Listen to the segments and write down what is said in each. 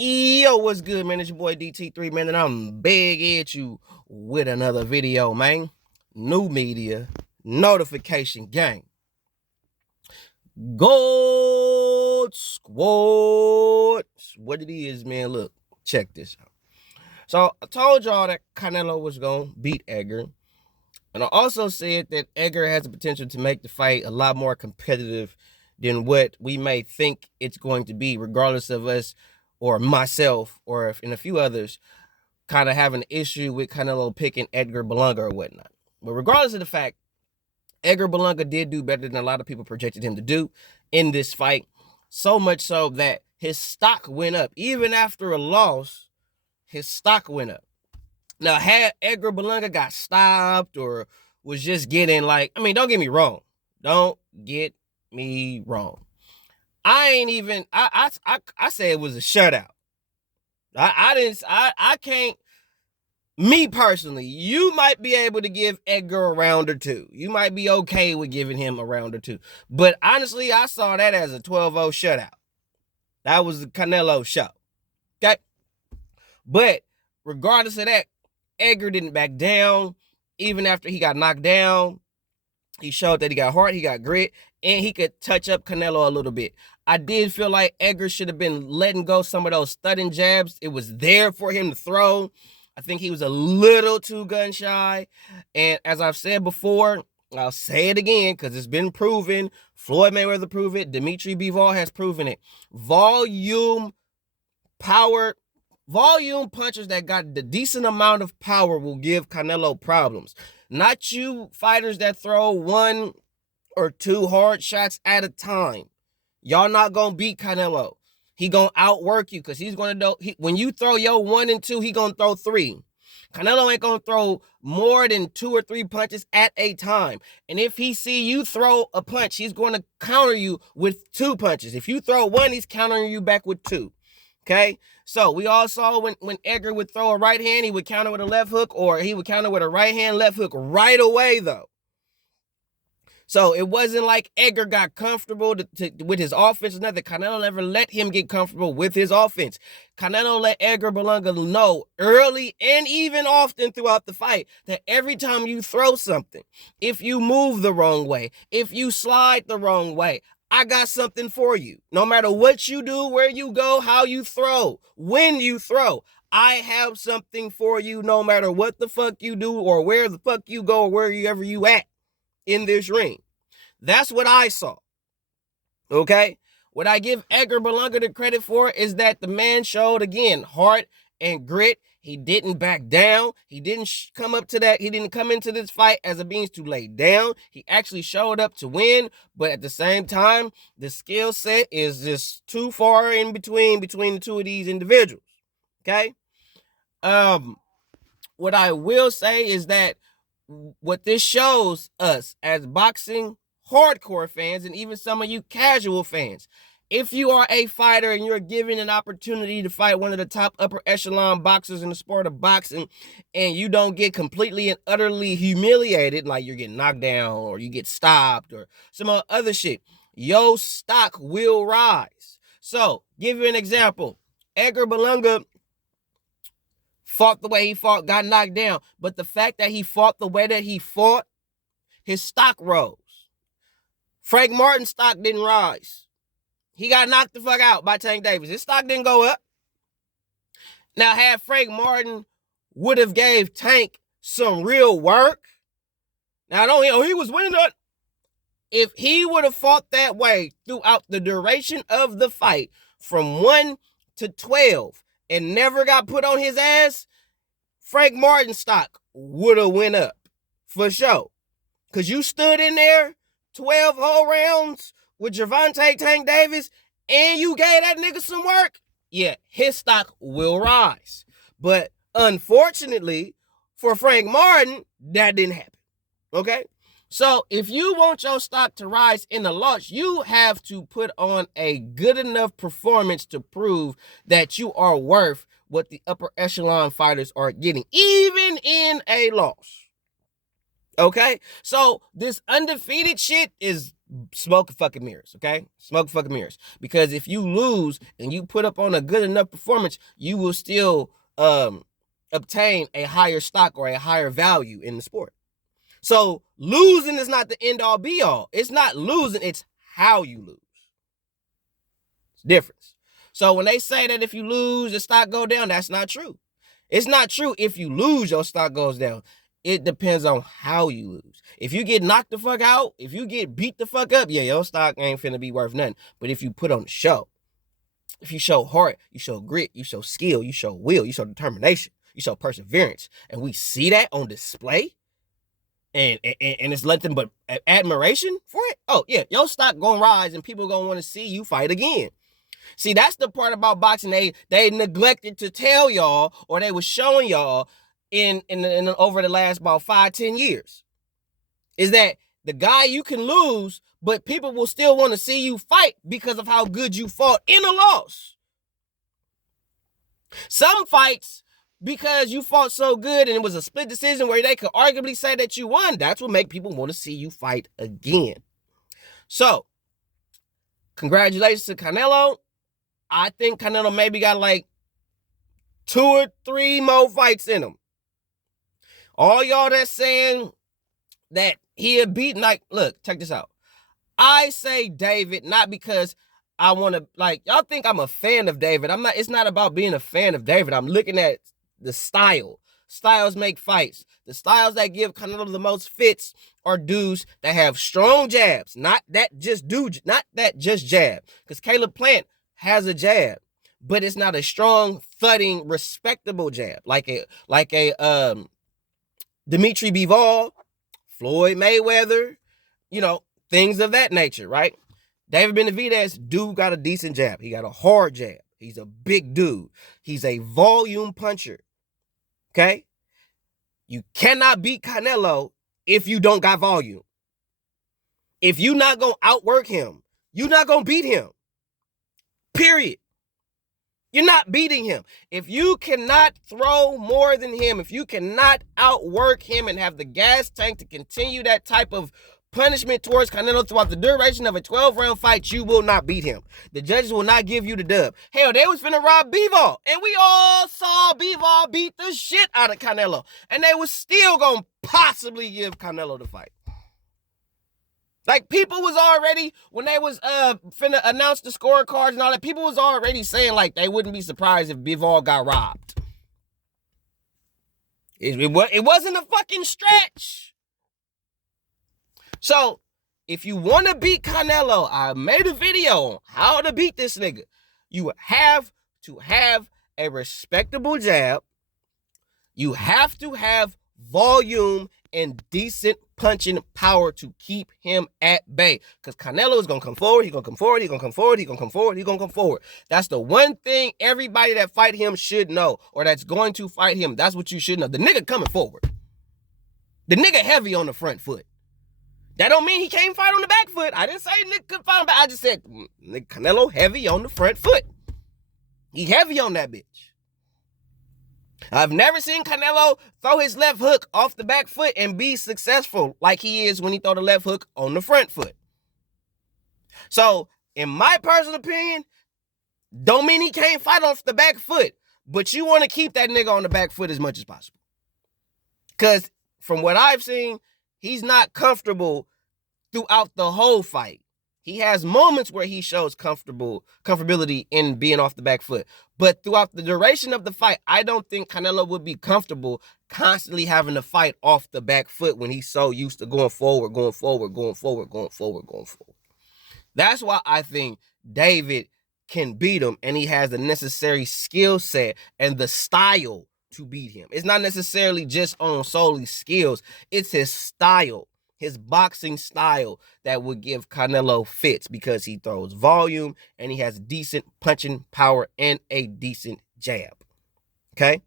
Yo, what's good, man? It's your boy DT3, man, and I'm big at you with another video, man. New media, notification gang. Gold Squad. What it is, man, look, check this out. So, I told y'all that Canelo was going to beat Edgar. And I also said that Edgar has the potential to make the fight a lot more competitive than what we may think it's going to be, regardless of us or myself or and a few others kind of having an issue with Canelo picking Edgar Berlanga or whatnot. But regardless of the fact, Edgar Berlanga did do better than a lot of people projected him to do in this fight. So much so that his stock went up. Even after a loss, his stock went up. Now, had Edgar Berlanga got stopped or was just getting don't get me wrong. Don't get me wrong. I say it was a shutout. I can't, me personally, you might be able to give Edgar a round or two. You might be okay with giving him a round or two. But honestly, I saw that as a 12-0 shutout. That was the Canelo show. Okay? But regardless of that, Edgar didn't back down. Even after he got knocked down, he showed that he got heart, he got grit, and he could touch up Canelo a little bit. I did feel like Edgar should have been letting go some of those thudding jabs. It was there for him to throw. I think he was a little too gun shy. And as I've said before, I'll say it again because it's been proven. Floyd Mayweather proved it. Dimitri Bivol has proven it. Volume punchers that got the decent amount of power will give Canelo problems. Not you fighters that throw one or two hard shots at a time. Y'all not going to beat Canelo. He going to outwork you because he's going to do, when you throw your 1 and 2, he going to throw 3. Canelo ain't going to throw more than 2 or 3 punches at a time. And if he see you throw a punch, he's going to counter you with 2 punches. If you throw 1, he's countering you back with 2. Okay? So we all saw when Edgar would throw a right hand, he would counter with a left hook, or he would counter with a right hand, left hook right away, though. So it wasn't like Edgar got comfortable with his offense or nothing. Canelo never let him get comfortable with his offense. Canelo let Edgar Berlanga know early and even often throughout the fight that every time you throw something, if you move the wrong way, if you slide the wrong way, I got something for you. No matter what you do, where you go, how you throw, when you throw, I have something for you no matter what the fuck you do or where the fuck you go or wherever you at in this ring. That's what I saw. Okay? What I give Edgar Berlanga the credit for is that the man showed, again, heart and grit. He didn't back down. He didn't come up to that. He didn't come into this fight as a means to lay down. He actually showed up to win. But at the same time, the skill set is just too far in between the two of these individuals. Okay? What I will say is that what this shows us as boxing hardcore fans and even some of you casual fans, if you are a fighter and you're given an opportunity to fight one of the top upper echelon boxers in the sport of boxing and you don't get completely and utterly humiliated, like you're getting knocked down or you get stopped or some other shit, your stock will rise. So, give you an example. Edgar Berlanga fought the way he fought, got knocked down. But the fact that he fought the way that he fought, his stock rose. Frank Martin's stock didn't rise. He got knocked the fuck out by Tank Davis. His stock didn't go up. Now, had Frank Martin would have gave Tank some real work. Now, he was winning it. If he would have fought that way throughout the duration of the fight, from 1 to 12, and never got put on his ass, Frank Martin's stock would have went up. For sure. Because you stood in there 12 whole rounds with Gervonta Tank Davis, and you gave that nigga some work, yeah, his stock will rise. But unfortunately, for Frank Martin, that didn't happen. Okay? So if you want your stock to rise in the launch, you have to put on a good enough performance to prove that you are worth what the upper echelon fighters are getting, even in a loss. Okay? So this undefeated shit is smoke fucking mirrors, okay? Smoke fucking mirrors. Because if you lose and you put up on a good enough performance, you will still obtain a higher stock or a higher value in the sport. So losing is not the end all be all. It's not losing, it's how you lose. It's difference. So when they say that if you lose, your stock go down, that's not true. It's not true if you lose, your stock goes down. It depends on how you lose. If you get knocked the fuck out, if you get beat the fuck up, yeah, your stock ain't finna be worth nothing. But if you put on the show, if you show heart, you show grit, you show skill, you show will, you show determination, you show perseverance, and we see that on display, and it's nothing but admiration for it, oh yeah, your stock gonna rise and people gonna want to see you fight again. See, that's the part about boxing they neglected to tell y'all, or they was showing y'all in over the last about 5-10 years, is that the guy you can lose, but people will still want to see you fight because of how good you fought in a loss. Some fights, because you fought so good and it was a split decision where they could arguably say that you won, that's what make people want to see you fight again. So, congratulations to Canelo. I think Canelo maybe got like 2 or 3 more fights in him. All y'all that's saying that he had beaten, like, look, check this out. I say David not because I want to, like, y'all think I'm a fan of David. I'm not. It's not about being a fan of David. I'm looking at the style. Styles make fights. The styles that give Canelo the most fits are dudes that have strong jabs, not that just jab. Because Caleb Plant has a jab, but it's not a strong, thudding, respectable jab like a Dimitri Bivol, Floyd Mayweather, things of that nature, right? David Benavidez, dude got a decent jab. He got a hard jab. He's a big dude. He's a volume puncher. Okay? You cannot beat Canelo if you don't got volume. If you not going to outwork him, you're not going to beat him. Period. You're not beating him. If you cannot throw more than him, if you cannot outwork him and have the gas tank to continue that type of punishment towards Canelo throughout the duration of a 12-round fight, you will not beat him. The judges will not give you the dub. Hell, they was finna rob Bivol, and we all saw Bivol beat the shit out of Canelo, and they was still gonna possibly give Canelo the fight. Like, people was already, when they was finna announce the scorecards and all that, people was already saying, like, they wouldn't be surprised if Bivol got robbed. It wasn't a fucking stretch. So, if you want to beat Canelo, I made a video on how to beat this nigga. You have to have a respectable jab. You have to have volume and decent punching power to keep him at bay. Because Canelo is going to come forward, he's going to come forward, he's going to come forward, he's going to come forward, he's going to come forward. That's the one thing everybody that fight him should know, or that's going to fight him. That's what you should know. The nigga coming forward. The nigga heavy on the front foot. That don't mean he can't fight on the back foot. I didn't say nigga could fight on the back. I just said nigga Canelo heavy on the front foot. He heavy on that bitch. I've never seen Canelo throw his left hook off the back foot and be successful like he is when he throw the left hook on the front foot. So, in my personal opinion, don't mean he can't fight off the back foot, but you want to keep that nigga on the back foot as much as possible. Because from what I've seen, he's not comfortable throughout the whole fight. He has moments where he shows comfortability in being off the back foot. But throughout the duration of the fight, I don't think Canelo would be comfortable constantly having to fight off the back foot when he's so used to going forward. That's why I think David can beat him, and he has the necessary skill set and the style to beat him. It's not necessarily just on solely skills. It's his style. His boxing style that would give Canelo fits because he throws volume and he has decent punching power and a decent jab. Okay?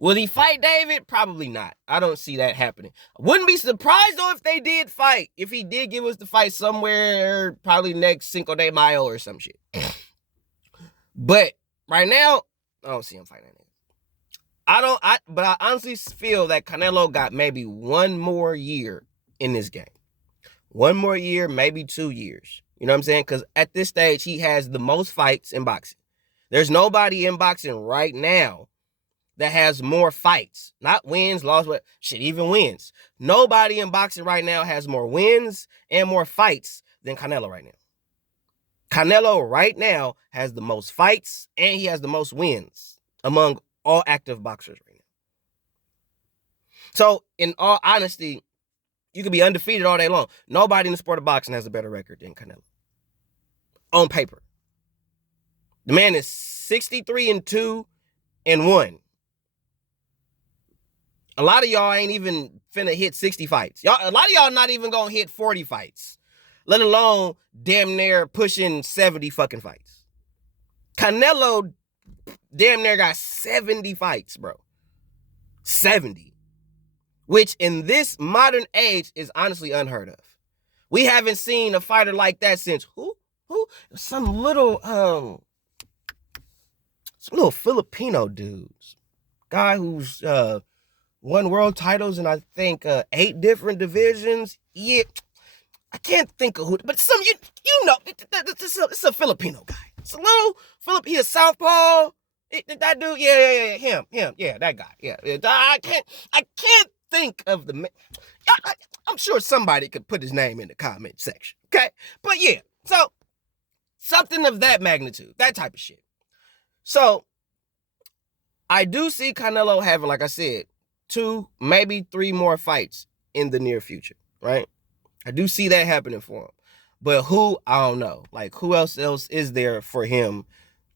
Will he fight David? Probably not. I don't see that happening. I wouldn't be surprised, though, if they did fight. If he did give us the fight somewhere, probably next Cinco de Mayo or some shit. But right now, I don't see him fighting that. But I honestly feel that Canelo got maybe one more year in this game. 1 more year, maybe 2 years. You know what I'm saying? Because at this stage, he has the most fights in boxing. There's nobody in boxing right now that has more fights. Not wins, losses, but shit, even wins. Nobody in boxing right now has more wins and more fights than Canelo right now. Canelo right now has the most fights and he has the most wins among all active boxers right now. So, in all honesty, you could be undefeated all day long. Nobody in the sport of boxing has a better record than Canelo. On paper. The man is 63-2-1. A lot of y'all ain't even finna hit 60 fights. A lot of y'all not even gonna hit 40 fights. Let alone damn near pushing 70 fucking fights. Canelo damn near got 70 fights, bro. 70. Which in this modern age is honestly unheard of. We haven't seen a fighter like that since who? Some little Filipino dudes. Guy who's won world titles in I think 8 different divisions. Yeah, I can't think of who, but some you know, it's a Filipino guy. It's a little He a southpaw. That dude, yeah, him, yeah, that guy, yeah. I can't think of the man. I'm sure somebody could put his name in the comment section, okay? But yeah, so something of that magnitude, that type of shit. So I do see Canelo having, like I said, 2, maybe 3 more fights in the near future, right? I do see that happening for him. But who, I don't know. Like, who else is there for him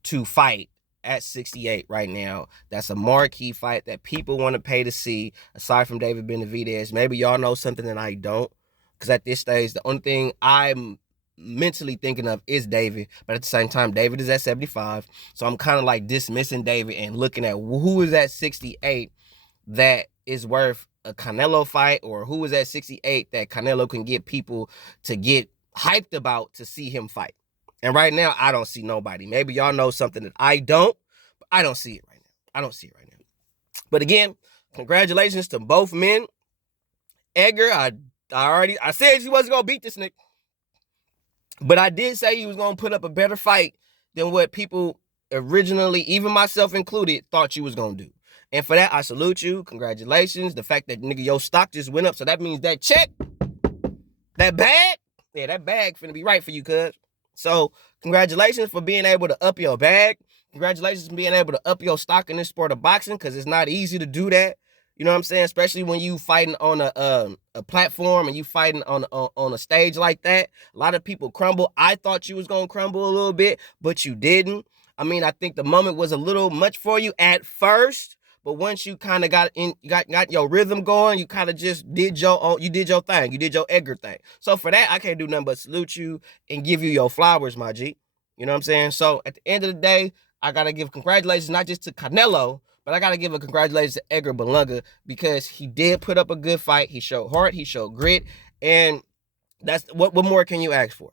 to fight at 68 right now? That's a marquee fight that people want to pay to see, aside from David Benavidez. Maybe y'all know something that I don't. Because at this stage, the only thing I'm mentally thinking of is David. But at the same time, David is at 75. So I'm kind of like dismissing David and looking at who is at 68 that is worth a Canelo fight, or who is at 68 that Canelo can get people to get hyped about to see him fight. And right now, I don't see nobody. Maybe y'all know something that I don't, but I don't see it right now. But again, congratulations to both men. Edgar, I said he wasn't going to beat this nigga. But I did say he was going to put up a better fight than what people originally, even myself included, thought you was going to do. And for that, I salute you. Congratulations. The fact that, nigga, your stock just went up, so that means that check, that bag finna be right for you, cuz. So, congratulations for being able to up your bag. Congratulations for being able to up your stock in this sport of boxing, because it's not easy to do that. You know what I'm saying? Especially when you fighting on a platform and you fighting on a stage like that. A lot of people crumble. I thought you was going to crumble a little bit, but you didn't. I mean, I think the moment was a little much for you at first. But once you kind of got your rhythm going, you kind of just did your thing. You did your Edgar thing. So for that, I can't do nothing but salute you and give you your flowers, my G. You know what I'm saying? So at the end of the day, I got to give congratulations not just to Canelo, but I got to give a congratulations to Edgar Berlanga, because he did put up a good fight. He showed heart. He showed grit. And that's what more can you ask for?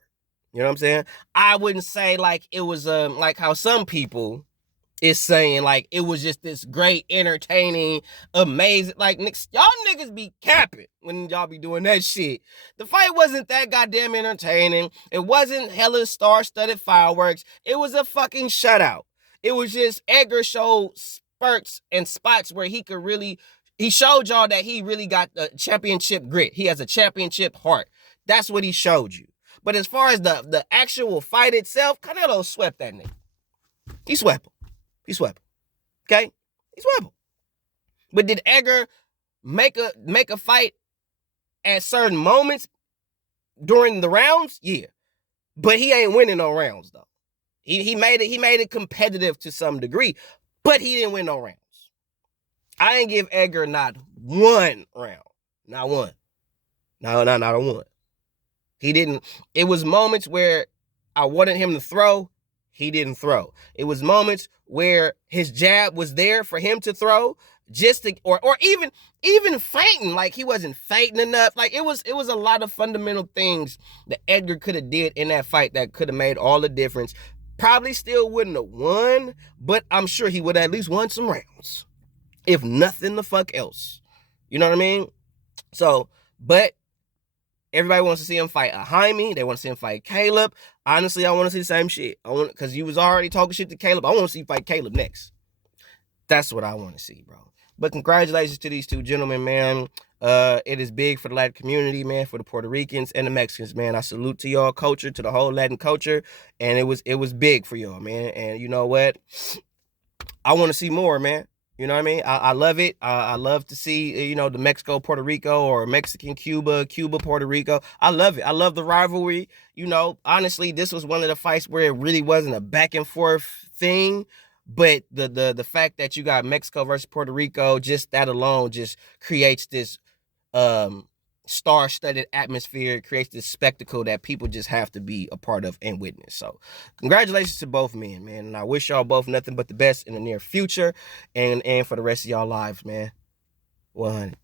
You know what I'm saying? I wouldn't say like it was like how some people is saying like it was just this great, entertaining, amazing. Like, y'all niggas be capping when y'all be doing that shit. The fight wasn't that goddamn entertaining. It wasn't hella star-studded fireworks. It was a fucking shutout. It was just Edgar showed spurts and spots where he showed y'all that he really got the championship grit. He has a championship heart. That's what he showed you. But as far as the actual fight itself, Canelo swept that nigga. He swept him. Okay? He swept him. But did Edgar make a fight at certain moments during the rounds? Yeah. But he ain't winning no rounds, though. He made it competitive to some degree, but he didn't win no rounds. I ain't give Edgar not one round. Not one. No, not a one. He didn't. It was moments where I wanted him to throw. He didn't throw. It was moments where his jab was there for him to throw, just to, or even feinting, like he wasn't feinting enough. Like it was a lot of fundamental things that Edgar could have did in that fight that could have made all the difference. Probably still wouldn't have won, but I'm sure he would have at least won some rounds, if nothing the fuck else. You know what I mean? So, but Everybody wants to see him fight a Jaime. They want to see him fight Caleb. Honestly, I want to see the same shit. Because you was already talking shit to Caleb. I want to see you fight Caleb next. That's what I want to see, bro. But congratulations to these two gentlemen, man. It is big for the Latin community, man, for the Puerto Ricans and the Mexicans, man. I salute to y'all culture, to the whole Latin culture, and it was big for y'all, man. And you know what? I want to see more, man. You know what I mean? I love it. I love to see, you know, the Mexico, Puerto Rico, or Mexican, Cuba, Puerto Rico. I love it. I love the rivalry. You know, honestly, this was one of the fights where it really wasn't a back and forth thing. But the fact that you got Mexico versus Puerto Rico, just that alone just creates this star-studded atmosphere. It creates this spectacle that people just have to be a part of and witness. So congratulations to both men, man. And I wish y'all both nothing but the best in the near future and for the rest of y'all lives, man. 100.